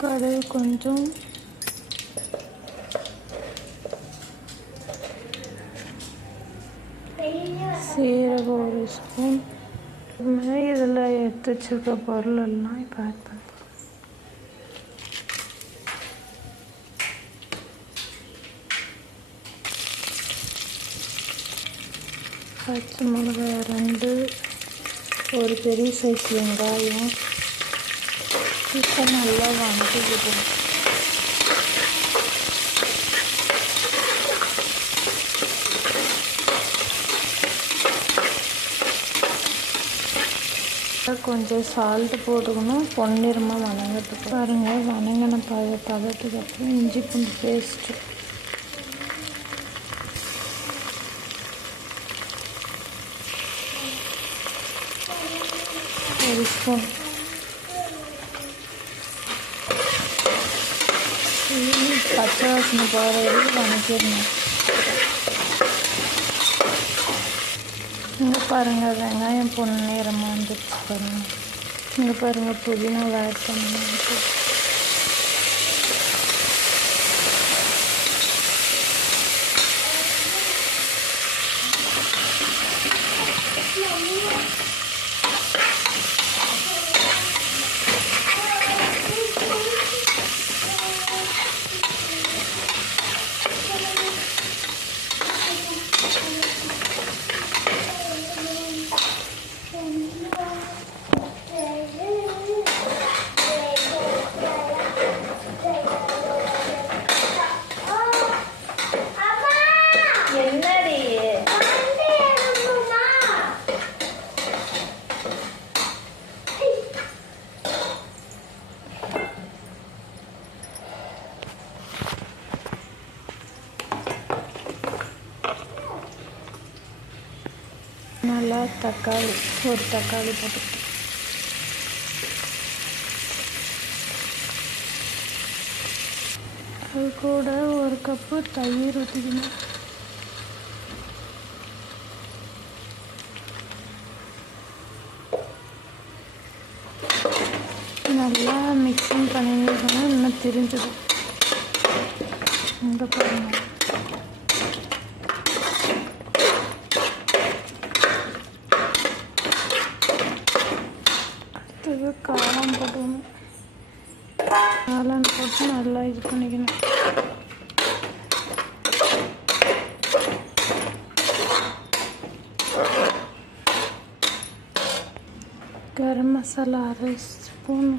கடுகு கொஞ்சம், சீரகம் 1 ஸ்பூன். இதில் எடுத்து வச்சுருக்க பொருள் எல்லாம் இப்போ ஆட் பண்ணுறேன். பச்சை மிளகாய் 2, ஒரு பெரிய சைஸ் வெங்காயம். இப்போ நல்லா வதக்கிக்கிட்டோம். கொஞ்சம் சால்ட்டு போட்டுக்கணும். பொன்னிறமாக வதங்கட்டுக்கு பாருங்கள். வதங்கின பதத்துக்கு அப்புறம் இஞ்சி பூண்டு பேஸ்ட்டு, ஒரு ஸ்பூன். பச்சை வாசனை போகிற வரைக்கும் வதக்கிடணும். இங்கே பாருங்கள், வெங்காயம் பொன்னிறமாக வந்துடுச்சு பாருங்கள். இங்கே பாருங்கள், புதினாவை ஆட் பண்ணணும். நல்லா தக்காளி, ஒரு தக்காளி போட்டுக்கிட்டு, அது கூட 1 கப்பு தயிர் ஊற்றிக்கணும். நல்லா மிக்சிங் பண்ணிக்கணும். இன்னும் திரிஞ்சிடும். இங்கே பாருங்கள், அடுத்தது காளான் போட்டுக்கணும். காளான் போட்டு நல்லா இது பண்ணிக்கணும். கரம் மசாலா 1/2 ஸ்பூன்,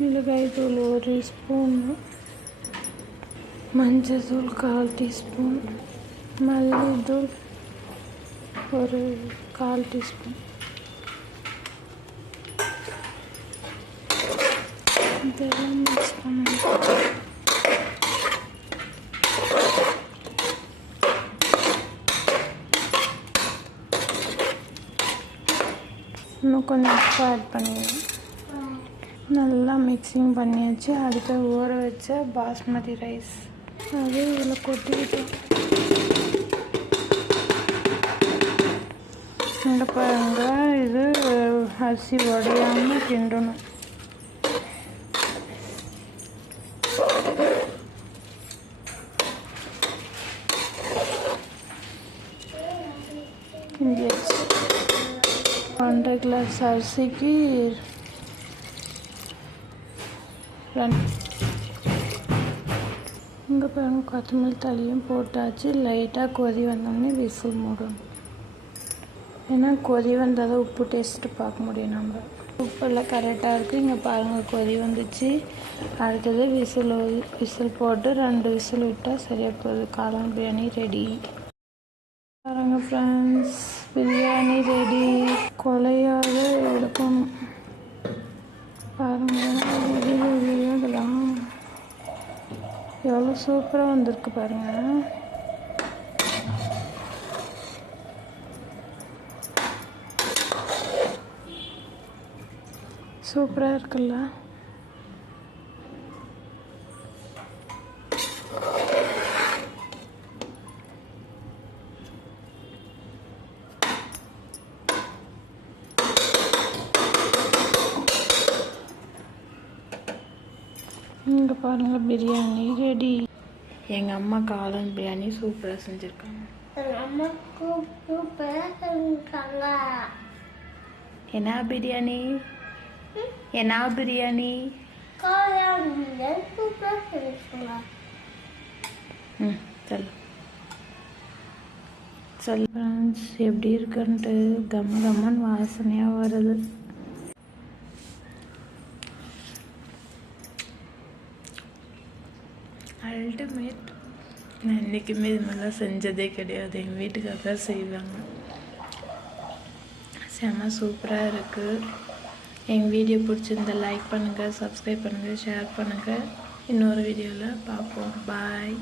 மிளகாய் தூள் 1 ஸ்பூன், மஞ்சள் தூள் 1/4 டீஸ்பூன், மல்லித்தூள் ஒரு 1/4 டீஸ்பூன். இதெல்லாம் மிக்ஸ் பண்ணணும். இன்னும் கொஞ்சம் உப்பு ஆட் பண்ணிடணும். நல்லா மிக்சிங் பண்ணியாச்சு. அடுத்து ஊற வச்ச பாஸ்மதி ரைஸ் அது இதில் கொட்டிக்கிட்டோம். இங்கே பாருங்க, இது அரிசி உடையாமல் கிண்டணும். கிண்டியாச்சு. 1/2 கிளாஸ் அரிசிக்கு 2. இங்கே பாருங்கள், கொத்தமல்லி தழையும் போட்டாச்சு. லைட்டாக கொதி வந்தோடனே விசில் மூடணும். ஏன்னா கொதி வந்தால் தான் உப்பு டேஸ்ட்டு பார்க்க முடியும். நம்ம உப்பெல்லாம் கரெக்டாக இருக்குது. இங்கே பாருங்கள், கொதி வந்துச்சு. அடுத்தது விசில் போட்டு 2 விசில் விட்டால் சரியாக போகுது. காளான் பிரியாணி ரெடி. பாருங்கள் ஃப்ரெண்ட்ஸ், பிரியாணி ரெடி. கொலையாக எடுக்கணும். பாருங்கள், இதெல்லாம் எவ்வளோ சூப்பராக வந்திருக்கு பாருங்கள். சூப்பராக இருக்குல்ல? இங்கே பாருங்கள் பிரியாணி ரெடி. எங்கள் அம்மா காளான் பிரியாணி சூப்பராக செஞ்சுருக்காங்க. என்ன பிரியாணி? என்ன பிரியாணி? சொல்லு ஃப்ரெண்ட்ஸ், எப்படி இருக்குன்ட்டு கம்ம கம்மன் வாசனையாக வருது. அல்டிமேட். நான் என்றைக்குமே இது மாதிரிலாம் செஞ்சதே கிடையாது. எங்கள் வீட்டுக்காக தான் செய்வாங்க. செம்ம சூப்பராக இருக்குது. எங்கள் வீடியோ பிடிச்சிருந்தா லைக் பண்ணுங்கள், சப்ஸ்கிரைப் பண்ணுங்கள், ஷேர் பண்ணுங்கள். இன்னொரு வீடியோவில் பார்ப்போம். பாய்.